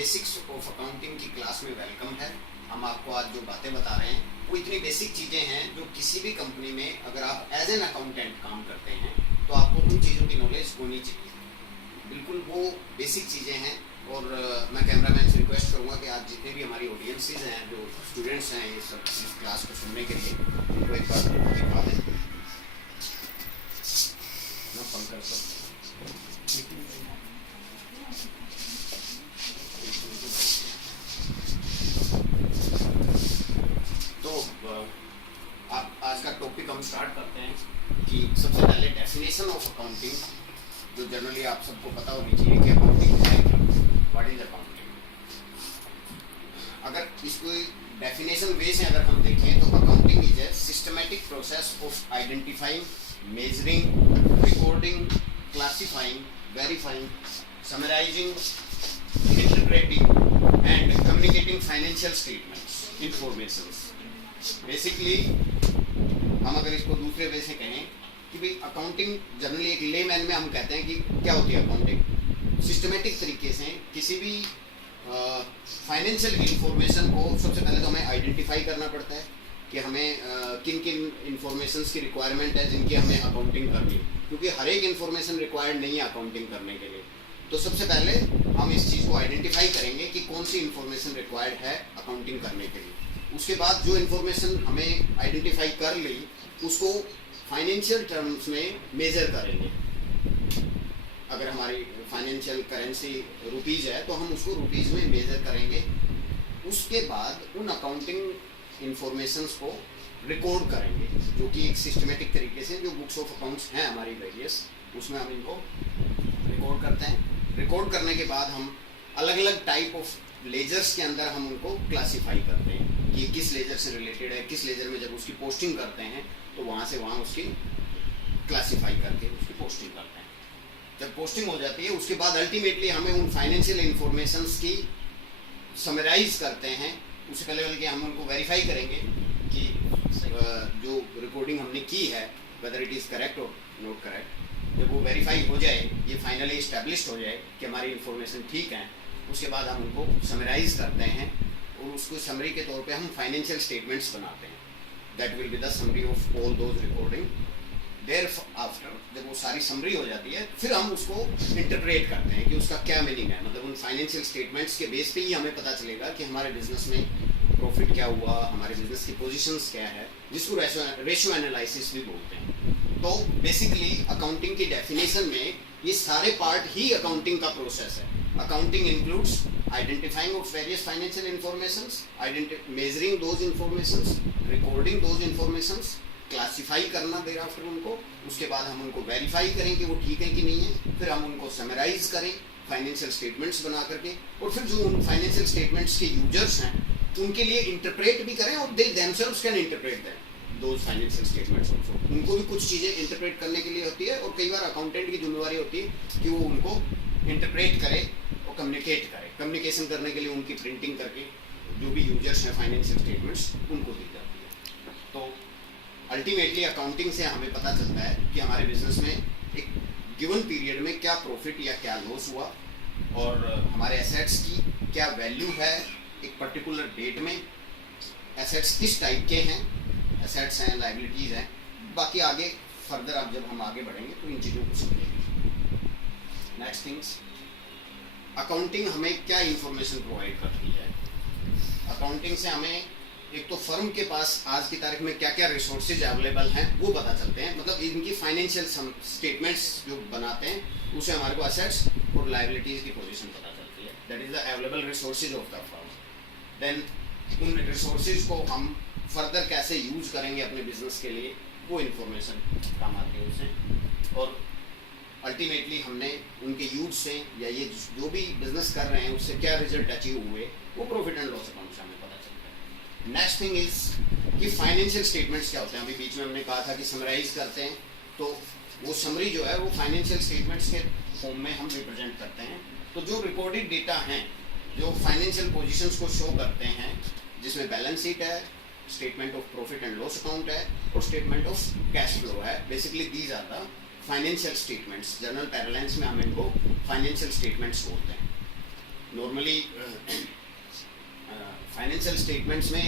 Basics of accounting की class में welcome है। हम आपको आज जो बातें बता रहे हैं वो इतनी बेसिक चीज़ें हैं जो किसी भी कंपनी में अगर आप एज एन अकाउंटेंट काम करते हैं तो आपको उन चीज़ों की नॉलेज होनी चाहिए। बिल्कुल वो बेसिक चीज़ें हैं। और मैं कैमरामैन से रिक्वेस्ट करूँगा कि आज जितने भी हमारी ऑडियंसेस हैं, जो स्टूडेंट्स हैं इस क्लास को सुनने के लिए, उनको एक बार दिखा दें। तो आप आज का टॉपिक हम स्टार्ट करते हैं कि सबसे पहले डेफिनेशन ऑफ अकाउंटिंग, जो जनरली आप सबको पता होनी चाहिए कि अकाउंटिंग है क्या, व्हाट इज अकाउंटिंग। अगर इसको डेफिनेशन वे से अगर हम देखें तो accounting is a systematic process of identifying, measuring, recording, classifying, verifying, summarising, interpreting and communicating financial statements, informations. Basically हम अगर इसको दूसरे वे से कहें कि भाई अकाउंटिंग जनरली एक लेमैन में हम कहते हैं कि क्या होती है अकाउंटिंग। सिस्टमेटिक तरीके से किसी भी फाइनेंशियल इंफॉर्मेशन को सबसे पहले तो हमें आइडेंटिफाई करना पड़ता है कि हमें किन किन इंफॉर्मेशंस की रिक्वायरमेंट है जिनकी हमें अकाउंटिंग करनी है, क्योंकि हर एक इंफॉर्मेशन रिक्वायर्ड नहीं है अकाउंटिंग करने के लिए। तो सबसे पहले हम इस चीज़ को आइडेंटिफाई करेंगे कि कौन सी इंफॉर्मेशन रिक्वायर्ड है अकाउंटिंग करने के लिए। उसके बाद जो इंफॉर्मेशन हमें आइडेंटिफाई कर ली उसको फाइनेंशियल टर्म्स में मेजर करेंगे। अगर हमारी फाइनेंशियल करेंसी रुपीज़ है तो हम उसको रुपीज़ में मेजर करेंगे। उसके बाद उन अकाउंटिंग इंफॉर्मेशंस को रिकॉर्ड करेंगे, जो कि एक सिस्टमेटिक तरीके से जो बुक्स ऑफ अकाउंट्स हैं हमारी वेरियस, उसमें हम इनको रिकॉर्ड करते हैं। रिकॉर्ड करने के बाद हम अलग अलग टाइप ऑफ लेजर्स के अंदर हम उनको क्लासीफाई करते हैं कि किस लेजर से रिलेटेड है, किस लेजर में जब उसकी पोस्टिंग करते हैं तो वहाँ से वहाँ उसकी क्लासीफाई करके उसकी पोस्टिंग करते हैं। जब पोस्टिंग हो जाती है उसके बाद अल्टीमेटली हमें उन फाइनेंशियल इंफॉर्मेशंस की समराइज करते हैं। उससे पहले बल्कि हम उनको वेरीफाई करेंगे कि जो रिकॉर्डिंग हमने की है वेदर इट इज़ करेक्ट और नॉट करेक्ट। जब वो वेरीफाई हो जाए, ये फाइनली इस्टेब्लिश्ड हो जाए कि हमारी इंफॉर्मेशन ठीक है, उसके बाद हम उनको समराइज करते हैं और उसको समरी के तौर पे हम फाइनेंशियल स्टेटमेंट्स बनाते हैं। That will be the summary of all those recording. Thereafter जब वो सारी समरी हो जाती है फिर हम उसको इंटरप्रेट करते हैं कि उसका क्या मीनिंग है। मतलब उन फाइनेंशियल स्टेटमेंट्स के बेस पे ही हमें पता चलेगा कि हमारे बिजनेस में प्रॉफिट क्या हुआ, हमारे बिजनेस की पोजीशंस क्या है, जिसको रेशियो एनालिसिस भी बोलते हैं। तो बेसिकली अकाउंटिंग की डेफिनेशन में ये सारे पार्ट ही अकाउंटिंग का प्रोसेस है। Accounting includes identifying of various financial informations, measuring those informations, recording those informations, classify करना देर आफ्टर उनको। उसके बाद हम उनको वेरीफाई करें कि वो ठीक है कि नहीं है, फिर हम उनको समराइज करें फाइनेंशियल स्टेटमेंट्स बना करके, और फिर जो उन फाइनेंशियल स्टेटमेंट्स के यूजर्स हैं उनके लिए इंटरप्रेट भी करें और they themselves can interpret that those financial statements also. उनको भी कुछ चीज़ें इंटरप्रेट करने के लिए होती है और कई बार अकाउंटेंट की जिम्मेवारी होती है कि वो उनको इंटरप्रेट करे और कम्युनिकेट करे। कम्युनिकेशन करने के लिए उनकी प्रिंटिंग करके जो भी यूजर्स हैं फाइनेंशियल स्टेटमेंट्स उनको दी जाती है। तो अल्टीमेटली अकाउंटिंग से हमें पता चलता है कि हमारे बिजनेस में एक गिवन पीरियड में क्या प्रॉफिट या क्या लॉस हुआ और हमारे एसेट्स की क्या वैल्यू है एक पर्टिकुलर डेट में, एसेट्स किस टाइप के हैं, एसेट्स हैं, लाइबिलिटीज़ हैं। बाकी आगे फर्दर अब जब हम आगे बढ़ेंगे तो इन चीज़ों को समझेंगे। नेक्स्ट थिंग्स, अकाउंटिंग हमें क्या इंफॉर्मेशन प्रोवाइड करती है। अकाउंटिंग से हमें एक तो फर्म के पास आज की तारीख में क्या क्या रिसोर्सेज अवेलेबल हैं वो पता चलते हैं। मतलब इनकी फाइनेंशियल स्टेटमेंट्स जो बनाते हैं उससे हमारे को एसेट्स और लायबिलिटीज़ की पोजीशन पता चलती है। That is the available resources of the firm. Then उन रिसोर्सेज को हम फर्दर कैसे यूज़ करेंगे अपने बिजनेस के लिए, वो इन्फॉर्मेशन काम आती है उससे। और अल्टीमेटली हमने उनके यूज से या ये जो भी बिजनेस कर रहे हैं उससे क्या रिजल्ट अचीव हुए वो प्रॉफिट एंड लॉस अकाउंट से हमें पता चलता है। नेक्स्ट थिंग इज कि फाइनेंशियल स्टेटमेंट्स क्या होते हैं। अभी बीच में हमने कहा था कि समराइज करते हैं, तो वो समरी जो है वो फाइनेंशियल स्टेटमेंट्स के फॉर्म में हम रिप्रेजेंट करते हैं। तो जो रिकॉर्डेड डेटा हैं जो फाइनेंशियल पोजीशंस को शो करते हैं, जिसमें बैलेंस शीट है, statement of profit and loss account है और स्टेटमेंट ऑफ कैश फ्लो है। Basically these are the financial statements. General parlance में हम इनको फाइनेंशियल स्टेटमेंट्स बोलते हैं। नॉर्मली फाइनेंशियल स्टेटमेंट्स में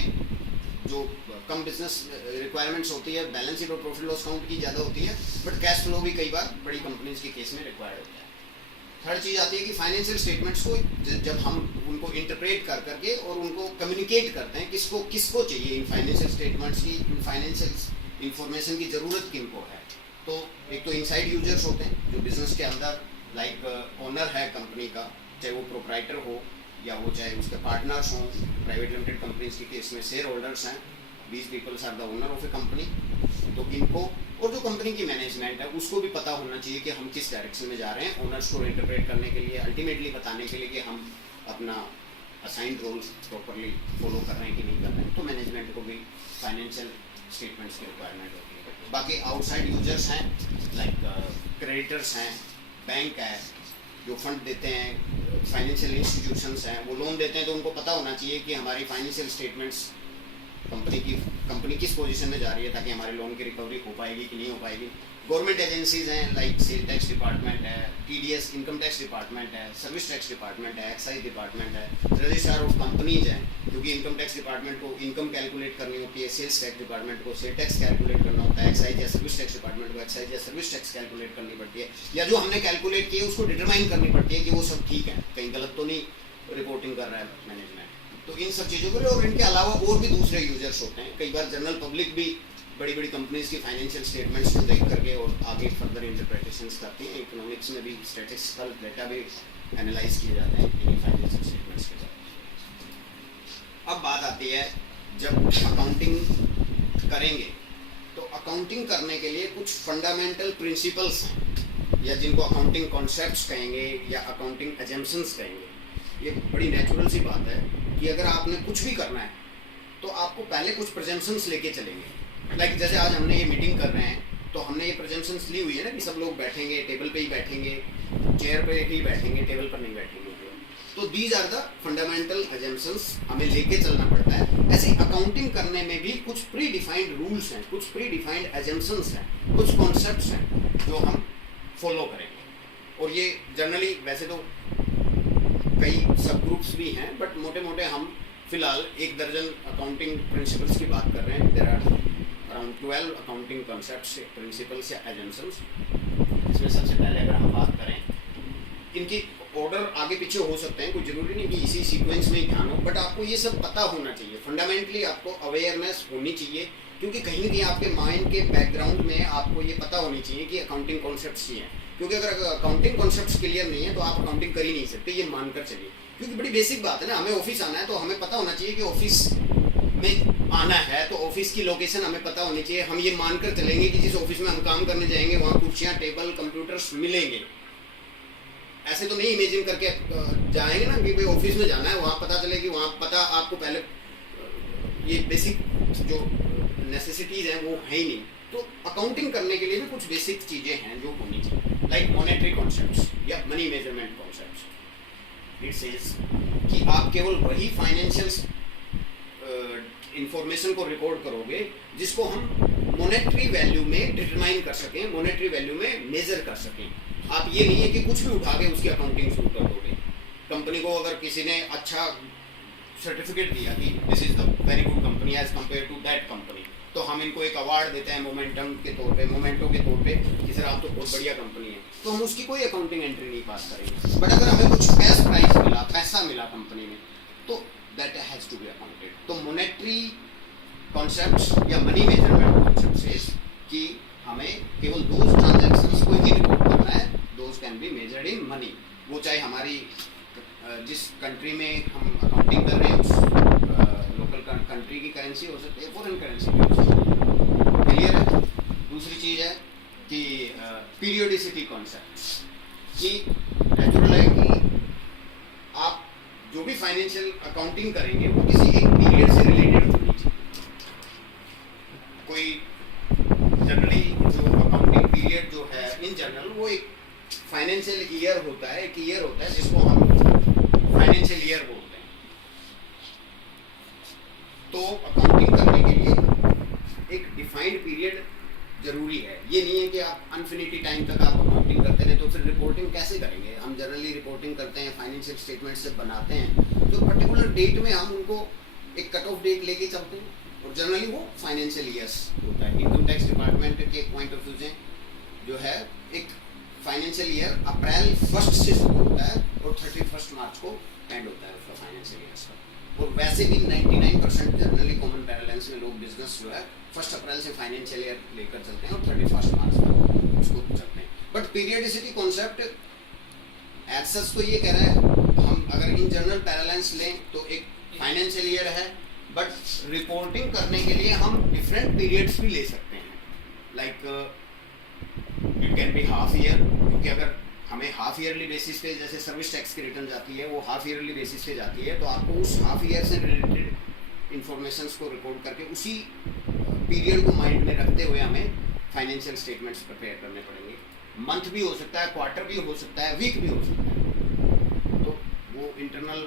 जो कम बिजनेस रिक्वायरमेंट्स होती है, बैलेंस शीट और प्रॉफिट लॉस अकाउंट की ज़्यादा होती है, बट कैश फ्लो भी कई बार बड़ी कंपनीज के केस में रिक्वायर्ड होता है। थर्ड चीज़ आती है कि फाइनेंशियल स्टेटमेंट्स को जब हम उनको इंटरप्रेट कर करके और उनको कम्युनिकेट करते हैं, किसको चाहिए इन फाइनेंशियल स्टेटमेंट्स की, इन फाइनेंशियल इंफॉर्मेशन की ज़रूरत किनको है। तो एक तो इनसाइड यूजर्स होते हैं जो बिजनेस के अंदर लाइक ओनर है कंपनी का, चाहे वो प्रोप्राइटर हो या वो चाहे उसके पार्टनर्स हों। प्राइवेट लिमिटेड कंपनीज के केस में शेयर होल्डर्स हैं, 20 peoples are the owner of a company. तो इनको और जो कंपनी की मैनेजमेंट है उसको भी पता होना चाहिए कि हम किस डायरेक्शन में जा रहे हैं, ओनर्स को इंटरप्रेट करने के लिए, अल्टीमेटली बताने के लिए कि हम अपना असाइंड रोल्स प्रॉपरली फॉलो कर रहे हैं कि नहीं कर रहे हैं। तो मैनेजमेंट को भी फाइनेंशियल स्टेटमेंट्स की रिक्वायरमेंट होती है। बाकी आउटसाइड यूजर्स हैं लाइक क्रेडिटर्स हैं, बैंक है जो फंड देते हैं, फाइनेंशियल इंस्टीट्यूशंस हैं वो लोन देते हैं, तो उनको पता होना चाहिए कि हमारी फाइनेंशियल स्टेटमेंट्स कंपनी किस पोजीशन में जा रही है, ताकि हमारे लोन की रिकवरी हो पाएगी कि नहीं हो पाएगी। गवर्नमेंट एजेंसीज हैं लाइक सेल टैक्स डिपार्टमेंट है, टीडीएस इनकम टैक्स डिपार्टमेंट है, सर्विस टैक्स डिपार्टमेंट है, एक्साइज डिपार्टमेंट है, रजिस्ट्रार ऑफ कंपनीज हैं, क्योंकि इनकम टैक्स डिपार्टमेंट को इनकम कैलकुलेट करनी होती है, सेल्स टैक्स डिपार्टमेंट को सेल टैक्स कैलकुलेट करना होता है, एक्साइज या सर्विस टैक्स डिपार्टमेंट को एक्साइज या सर्विस टैक्स कैलकुलेट करनी पड़ती है, या जो हमने कैलकुलेट किए उसको डिटरमाइन करनी पड़ती है कि वो सब ठीक है, कहीं गलत तो नहीं रिपोर्टिंग कर रहा है मैनेजमेंट। तो इन सब चीज़ों के लिए, और इनके अलावा और भी दूसरे यूजर्स होते हैं। कई बार जनरल पब्लिक भी बड़ी बड़ी कंपनीज की फाइनेंशियल स्टेटमेंट्स को देख करके और आगे फर्दर इंटरप्रिटेशंस करती हैं। इकोनॉमिक्स में भी स्टैटिस्टिकल डेटा भी एनालाइज किए जाते हैं इन फाइनेंशियल स्टेटमेंट्स के साथ। अब बात आती है जब अकाउंटिंग करेंगे तो अकाउंटिंग करने के लिए कुछ फंडामेंटल प्रिंसिपल्स हैं, या जिनको अकाउंटिंग कॉन्सेप्ट्स कहेंगे या अकाउंटिंग एजम्पशंस कहेंगे। ये बड़ी नेचुरल सी बात है कि अगर आपने कुछ भी करना है तो आपको पहले कुछ प्रेजम्पशंस लेके चलेंगे। लाइक जैसे आज हमने ये मीटिंग कर रहे हैं तो हमने ये प्रेजम्पशंस ली हुई है ना कि सब लोग बैठेंगे, टेबल पे ही बैठेंगे, चेयर पे ही बैठेंगे, टेबल पर नहीं बैठेंगे। तो these are the fundamental assumptions हमें लेके चलना पड़ता है। ऐसे अकाउंटिंग करने में भी कुछ प्री डिफाइंड रूल्स हैं, कुछ प्री डिफाइंड एजम्पशंस हैं, कुछ कॉन्सेप्ट्स हैं जो हम फॉलो करेंगे। और ये जनरली वैसे तो कई सब ग्रुप्स भी हैं, बट मोटे मोटे हम फिलहाल 1 दर्जन अकाउंटिंग प्रिंसिपल्स की बात कर रहे हैं। There are around 12 accounting concepts, principles या एजम्पशंस। इसमें सबसे पहले अगर हम बात करें, इनकी ऑर्डर आगे पीछे हो सकते हैं, कोई जरूरी नहीं कि इसी सीक्वेंस में ही ध्यान हो, बट आपको ये सब पता होना चाहिए। फंडामेंटली आपको अवेयरनेस होनी चाहिए, क्योंकि कहीं भी आपके माइंड के बैकग्राउंड में आपको ये पता होनी चाहिए कि अकाउंटिंग कॉन्सेप्ट्स ही हैं। क्योंकि अगर अकाउंटिंग कॉन्सेप्ट्स क्लियर नहीं है तो आप अकाउंटिंग कर ही नहीं सकते, ये मानकर चलिए। क्योंकि बड़ी बेसिक बात है ना, हमें ऑफिस आना है तो हमें पता होना चाहिए कि ऑफिस में आना है, तो ऑफिस की लोकेशन हमें पता होनी चाहिए। हम ये मानकर चलेंगे कि जिस ऑफिस में हम काम करने जाएंगे वहाँ कुर्सियाँ, टेबल, कंप्यूटर्स मिलेंगे। ऐसे तो नहीं इमेजिन करके जाएंगे ना कि भाई ऑफिस में जाना है, वहाँ पता चले कि वहाँ पता आपको पहले ये बेसिक जो नेसेसिटीज़ हैं वो है ही नहीं। तो अकाउंटिंग करने के लिए भी कुछ बेसिक चीज़ें हैं जो होनी चाहिए, लाइक मॉनेटरी कॉन्सेप्ट्स या money measurement concepts. It says कि आप केवल वही फाइनेंशियल इंफॉर्मेशन को रिकॉर्ड करोगे जिसको हम मॉनेटरी वैल्यू में डिटरमाइन कर सकें, मॉनेटरी वैल्यू में मेजर कर सकें। आप ये नहीं है कि कुछ भी उठा के उसकी अकाउंटिंग शुरू कर दोगे। कंपनी को अगर किसी ने अच्छा सर्टिफिकेट दिया कि this is the very good company as compare to that company, तो हम इनको एक अवार्ड देते हैं मोमेंटम के तौर पे, मोमेंटो के तौर पे कि सर आप तो बहुत बढ़िया कंपनी है, तो हम उसकी कोई अकाउंटिंग एंट्री नहीं पास करेंगे। बट अगर हमें कुछ कैश प्राइस मिला, पैसा मिला कंपनी में, तो that has to be accounted. तो मॉनेटरी कॉन्सेप्ट्स या मनी मेजरमेंट कॉन्सेप्ट्स कि हमें केवल दोज ट्रांजैक्शंस को ही रिपोर्ट करना है, those can be measured in money. वो चाहे हमारी जिस कंट्री में हम अकाउंटिंग कर रहे हैं उस लोकल कंट्री की करेंसी हो सकती है, फॉरेन करेंसी भी हो सकती है। क्लियर है। दूसरी चीज़ है कि पीरियोडिसिटी कॉन्सेप्ट, कि नेचुरल है कि आप जो भी फाइनेंशियल अकाउंटिंग करेंगे वो किसी एक पीरियड से रिलेटेड होनी चाहिए। कोई जनरली जो अकाउंटिंग पीरियड जो है इन जनरल वो एक फाइनेंशियल ईयर होता है, एक ईयर होता है जिसको हम फाइनेंशियल ईयर बोलते हैं। तो अकाउंटिंग करने के लिए एक डिफाइंड पीरियड जरूरी है। ये नहीं है कि आप अनफिनिटी टाइम तक आप अकाउंटिंग करते रहे, तो फिर रिपोर्टिंग कैसे करेंगे। हम जनरली रिपोर्टिंग करते हैं फाइनेंशियल फाइनेंशियल स्टेटमेंट से बनाते हैं तो पर्टिकुलर डेट में हम उनको एक कट ऑफ डेट लेके चलते हैं और जनरली वो फाइनेंशियल ईयर्स होता है। इनकम टैक्स डिपार्टमेंट के पॉइंट ऑफ व्यू से जो है एक फाइनेंशियल ईयर अप्रैल 1 से शुरू होता है और 31 मार्च को एंड होता है उसका फाइनेंशियल ईयर का। और वैसे भी 99% जनरली कॉमन पैरेलल्स में लोग बिजनेस जो है 1 अप्रैल से फाइनेंशियल ईयर लेकर चलते हैं और 31 मार्च तक उसको चलते हैं। But periodicity concept as such तो ये कह रहा है हम अगर इन जनरल पैरेलल्स लें तो एक फाइनेंशियल ईयर है, बट रिपोर्टिंग करने के लिए हम डिफरेंट पीरियड्स भी ले सकते हैं। Like it can be half year, क्योंकि अगर हमें हाफ ईयरली बेसिस पे जैसे सर्विस टैक्स की रिटर्न जाती है वो हाफ ईयरली बेसिस पे जाती है, तो आपको उस हाफ ईयर से रिलेटेड इंफॉर्मेशंस को रिकॉर्ड करके उसी पीरियड को माइंड में रखते हुए हमें फाइनेंशियल स्टेटमेंट्स प्रिपेयर करने पड़ेंगे। मंथ भी हो सकता है, क्वार्टर भी हो सकता है, वीक भी हो सकता है। तो वो इंटरनल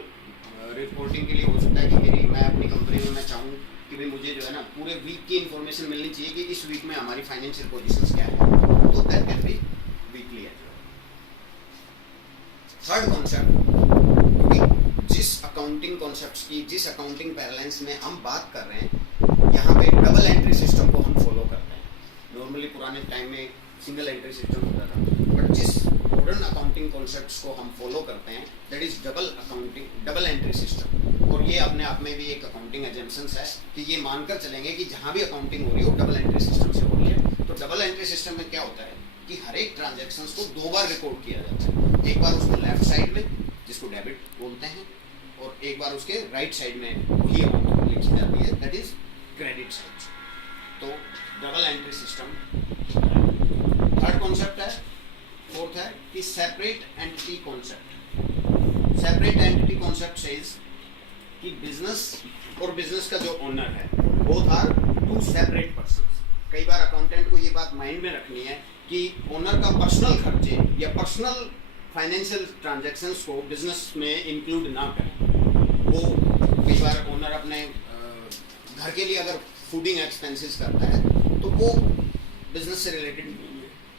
रिपोर्टिंग के लिए हो सकता है कि मैं अपनी कंपनी में मैं चाहूँ कि भाई मुझे जो है ना पूरे वीक की इंफॉर्मेशन मिलनी चाहिए कि इस वीक में हमारी फाइनेंशियल पोजीशंस क्या है, तो that can be weekly as well. Third concept, क्योंकि जिस अकाउंटिंग कॉन्सेप्ट्स की जिस अकाउंटिंग पैरेलल्स में हम बात कर रहे हैं यहाँ पे डबल एंट्री सिस्टम को हम फॉलो करते हैं। नॉर्मली पुराने टाइम में सिंगल एंट्री सिस्टम होता था, बट जिस मॉडर्न अकाउंटिंग कॉन्सेप्ट्स को हम फॉलो करते हैं that is double entry system. और ये अपने आप में भी एक अकाउंटिंग एजम्पशंस है कि ये मानकर चलेंगे कि जहाँ भी अकाउंटिंग हो रही हो डबल एंट्री सिस्टम से हो रही है। तो डबल एंट्री सिस्टम में क्या होता है कि हर एक ट्रांजैक्शंस को 2 बार रिकॉर्ड किया जाता है। एक बार उसको लेफ्ट साइड में जिसको डेबिट बोलते हैं और एक बार उसके राइट साइड में वही अमाउंट लिखी जाती है दैट इज क्रेडिट साइड। तो double entry system third concept है। फोर्थ है कि separate entity concept. Separate entity concept says कि बिजनेस और बिजनेस का जो ओनर है बोथ आर 2 सेपरेट पर्सन्स। कई बार अकाउंटेंट को ये बात माइंड में रखनी है कि ओनर का पर्सनल खर्चे या पर्सनल फाइनेंशियल ट्रांजैक्शंस को बिजनेस में इंक्लूड ना करें। वो कई बार ओनर अपने घर के लिए अगर फूडिंग एक्सपेंसेस करता है तो वो बिजनेस से रिलेटेड नहीं है।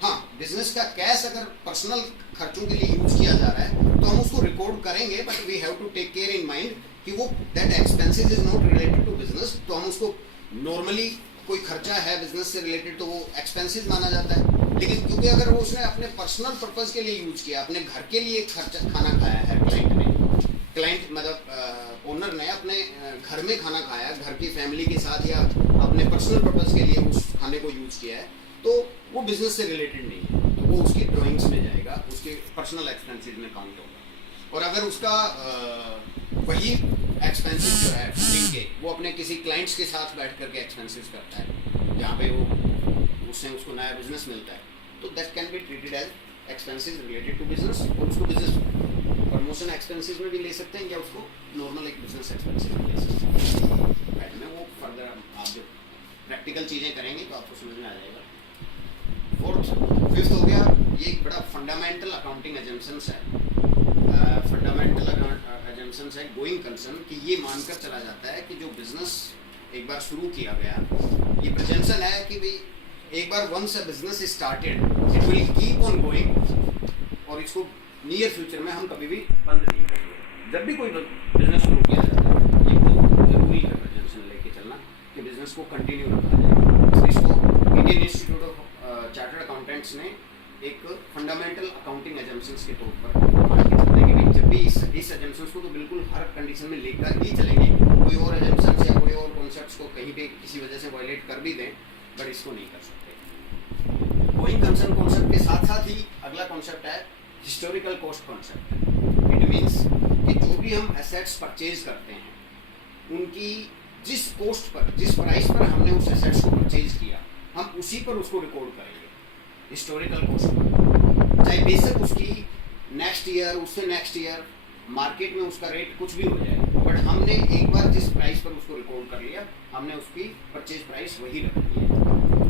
हाँ, बिजनेस का कैश अगर पर्सनल खर्चों के लिए यूज किया जा रहा है तो हम उसको रिकॉर्ड करेंगे, but we have to take care in mind कि वो that expenses is not related to business. तो हम उसको नॉर्मली कोई खर्चा है बिजनेस से रिलेटेड तो वो एक्सपेंसेस माना जाता है, लेकिन क्योंकि अगर वो उसने अपने पर्सनल पर्पस के लिए यूज किया, अपने घर के लिए खर्चा खाना खाया है क्लाइंट मतलब ओनर ने अपने घर में खाना खाया, घर की फैमिली के साथ या अपने पर्सनल पर्पस के लिए उस खाने को यूज किया है, तो वो बिजनेस से रिलेटेड नहीं है, तो वो उसकी ड्राइंग्स में जाएगा, उसके पर्सनल एक्सपेंसेस में काउंट होगा। और अगर उसका वही एक्सपेंसेस जो है फूडिंग के वो अपने किसी क्लाइंट्स के साथ बैठ करके एक्सपेंसेस करता है जहाँ पे वो उससे उसको नया बिजनेस मिलता है, तो that can be treated as expenses related to business. और उसको बिजनेस प्रमोशन एक्सपेंसेस में भी ले सकते हैं या उसको नॉर्मल एक बिजनेस एक्सपेंसेस में ले सकते हैं। राइट में वो फर्दर आप जब प्रैक्टिकल चीज़ें करेंगे तो आपको समझ में आ जाएगा। फिफ्थ हो गया, ये एक बड़ा फंडामेंटल अकाउंटिंग एजम्पशंस है। फंडामेंटल एजम्पशंस है गोइंग कंसर्न कि ये मानकर चला जाता है कि जो बिजनेस एक बार शुरू किया गया, ये प्रेजेंशन है कि भाई एक बार once a business started it will keep on going, और इसको नियर फ्यूचर में हम कभी भी बंद नहीं करेंगे। जब भी कोई बिजनेस शुरू किया जाता है ये बहुत जरूरी है प्रेजेंशन लेके चलना कि बिजनेस को कंटिन्यू रखा जाए। इसको Indian institute of chartered accountants ने एक फंडामेंटल अकाउंटिंग एजम्पशंस के तौर पर मान के चलते हैं कि जब भी इस एजम्पशंस को तो बिल्कुल हर कंडीशन में लेकर ही चलेंगे, कोई और एजम्पशंस या कोई और कॉन्सेप्ट्स को कहीं पे किसी वजह से वायलेट कर भी दें, बट इसको नहीं कर सकते। गोइंग कंसर्न कॉन्सेप्ट के साथ साथ ही अगला कॉन्सेप्ट है historical cost concept. It means कि जो भी हम एसेट्स परचेज करते हैं उनकी जिस कॉस्ट पर, जिस प्राइस पर हमने उस एसेट्स को परचेज किया, हम उसी पर उसको रिकॉर्ड करेंगे हिस्टोरिकल कॉस्ट पर। चाहे बेशक उसकी नेक्स्ट ईयर, उससे नेक्स्ट ईयर मार्केट में उसका रेट कुछ भी हो जाए, बट हमने एक बार जिस प्राइस पर उसको रिकॉर्ड कर लिया, हमने उसकी परचेज प्राइस वही रखनी है।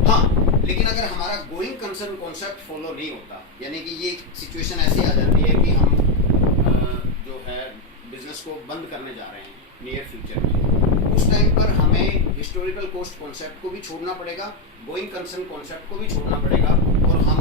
हाँ, लेकिन अगर हमारा गोइंग कंसर्न कॉन्सेप्ट फॉलो नहीं होता, यानी कि ये सिचुएशन ऐसी आ जाती है कि हम जो है बिजनेस को बंद करने जा रहे हैं नियर फ्यूचर में, उस टाइम पर हमें हिस्टोरिकल कॉस्ट कॉन्सेप्ट को भी छोड़ना पड़ेगा, गोइंग कंसर्न कॉन्सेप्ट को भी छोड़ना पड़ेगा, और हम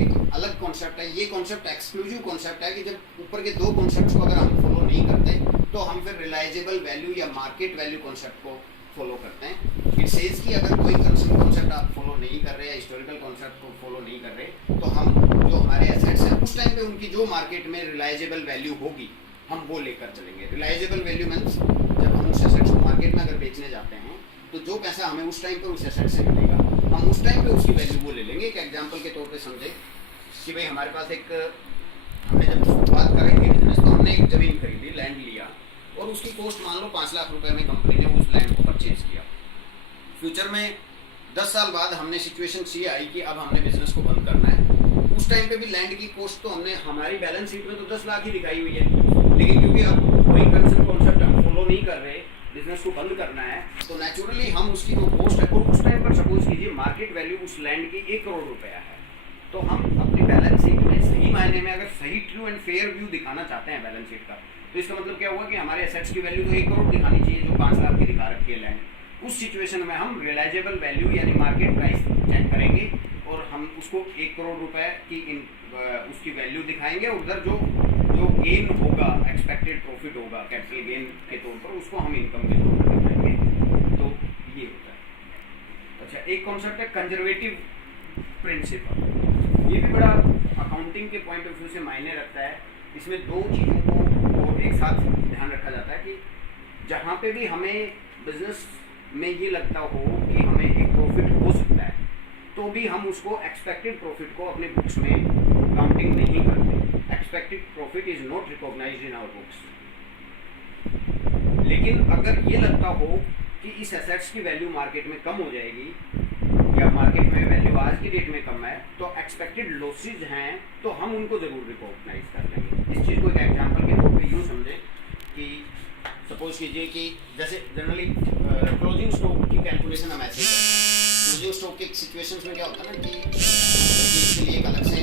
एक अलग कॉन्सेप्ट है, ये कॉन्सेप्ट एक्सक्लूसिव कॉन्सेप्ट है कि जब ऊपर के दो कॉन्सेप्ट को अगर हम फॉलो नहीं करते तो हम फिर रिलाइजेबल वैल्यू या मार्केट वैल्यू कॉन्सेप्ट को फॉलो करते हैं। इट सेज कि अगर कोई कॉन्सेप्ट आप फॉलो नहीं कर रहे या हिस्टोरिकल कॉन्सेप्ट को फॉलो नहीं कर रहे तो हम जो हमारे एसेट्स हैं उस टाइम पे उनकी जो मार्केट में रिलाइजेबल वैल्यू होगी हम वो लेकर चलेंगे। रिलाइजेबल वैल्यू मीन्स जब हम उस एसेट्स को मार्केट में अगर बेचने जाते हैं तो जो पैसा हमें उस टाइम पर उस एसेट से मिलेगा हम उस टाइम पे उसकी वैल्यू वो ले लेंगे। एक एग्जांपल के तौर पे समझे कि भाई हमारे पास एक हमने जब शुरुआत करी थी बिजनेस तो हमने एक ज़मीन खरीदी, लैंड लिया और उसकी कॉस्ट मान लो 5 लाख रुपए में कंपनी ने उस लैंड को परचेज किया। फ्यूचर में 10 साल बाद हमने सिचुएशन सी आई कि अब हमने बिजनेस को बंद करना है। उस टाइम पे भी लैंड की कॉस्ट तो हमने हमारी बैलेंस शीट में तो 10 लाख ही दिखाई हुई है, लेकिन क्योंकि अब कोई कॉन्सेप्ट हम फॉलो नहीं कर रहे, बिजनेस को बंद करना है, तो नेचुरली हम उसकी जो कॉस्ट है और उस टाइम पर सपोज कीजिए मार्केट वैल्यू उस लैंड की 1 करोड़ रुपया है, तो हम अपनी बैलेंस शीट में सही मायने में अगर सही ट्रू एंड फेयर व्यू दिखाना चाहते हैं बैलेंस शीट का, तो इसका मतलब क्या हुआ कि हमारे एसेट्स की वैल्यू तो 1 करोड़ दिखानी चाहिए जो 5 लाख की दिखा रखी है लैंड। उस सिचुएशन में हम रिलाइजेबल वैल्यू यानी मार्केट प्राइस चेक करेंगे और हम उसको 1 करोड़ रुपए की उसकी वैल्यू दिखाएंगे और उधर जो गेन होगा, एक्सपेक्टेड प्रॉफिट होगा कैपिटल गेन के तौर पर, उसको हम इनकम के तौर पर दिखाएंगे। तो ये होता है। अच्छा, एक कॉन्सेप्ट है कंजर्वेटिव प्रिंसिपल। ये भी बड़ा अकाउंटिंग के पॉइंट ऑफ व्यू से मायने रखता है। इसमें दो चीज़ों को एक साथ ध्यान रखा जाता है कि जहाँ पे भी हमें बिजनेस में ये लगता हो कि हमें एक प्रॉफिट हो सकता है तो भी हम उसको एक्सपेक्टेड प्रॉफिट को अपने बुक्स में काउंटिंग नहीं करते। Expected profit is not recognised in our books. लेकिन अगर ये लगता हो कि इस एसेट्स की वैल्यू मार्केट में कम हो जाएगी या मार्केट में वैल्यू आज की डेट में कम है तो एक्सपेक्टेड लॉसेज हैं तो हम उनको जरूर रिकॉग्नाइज कर लेंगे। इस चीज़ को एक एग्जांपल के तौर पे यूँ समझे कि सपोज कीजिए कि जैसे जनरली क्लोजिंग स्टॉक की कैलकुलेशन हम ऐसे ही करते हैं। क्लोजिंग स्टॉक के सिचुएशंस में क्या होता है ना कि इसके लिए एक अलग से